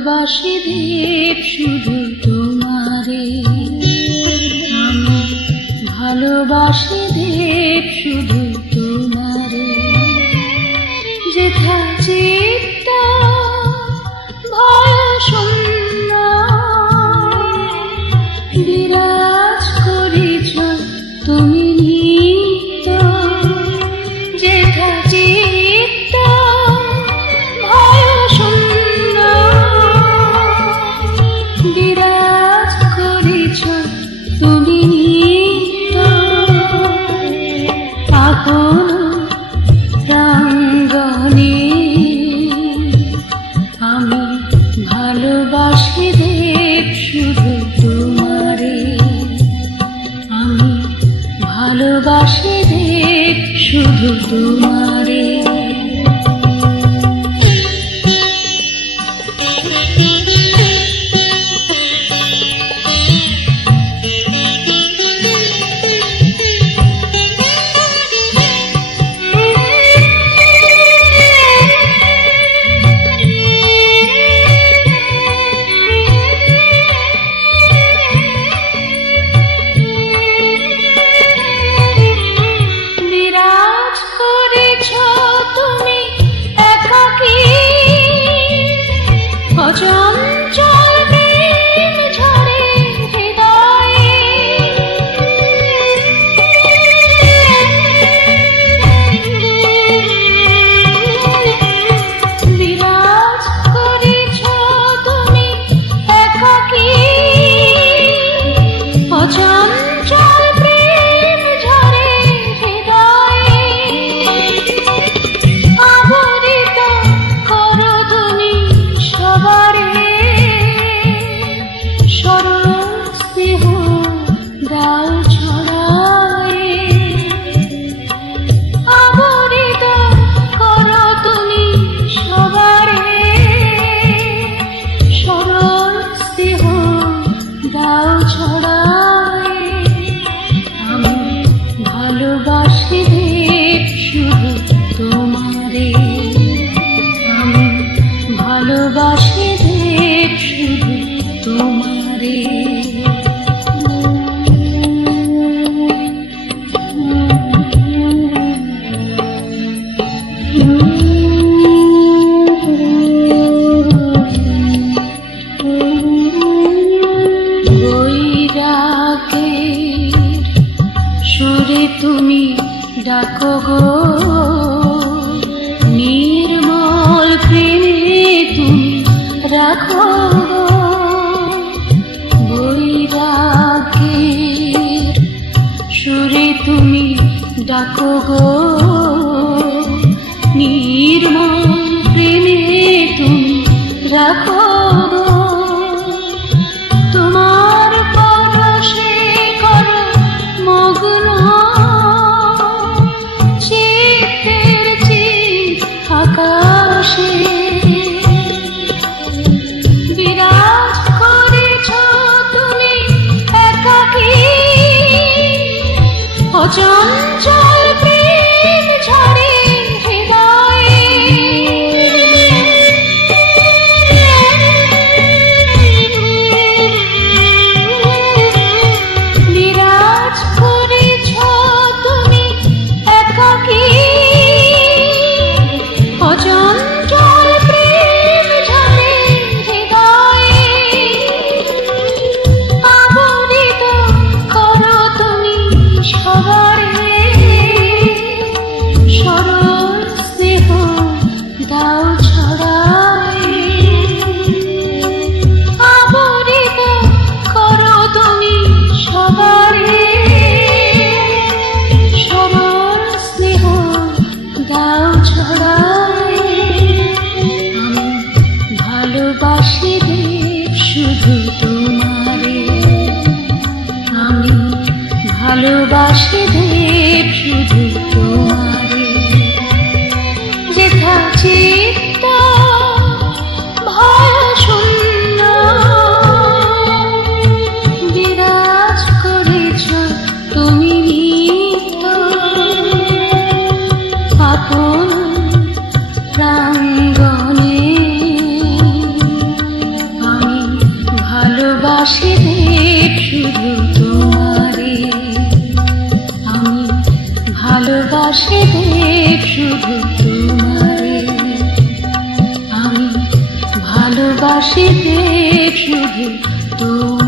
ভালোবাসি দেব শুধু তোমারে। আমি ভালোবাসি দেব শুধু এখন প্রাঙ্গণে আমি ভালোবাসি শুধু তোমারে। আমি ভালোবাসি দেব শুধু তোমারে। নির্মল প্রেমে তুমি রাখো। বৈরাগের সুরে তুমি ডাকো গো। নির্মল প্রেমে তুমি রাখো। ঝরা ভালোবাসি শুধু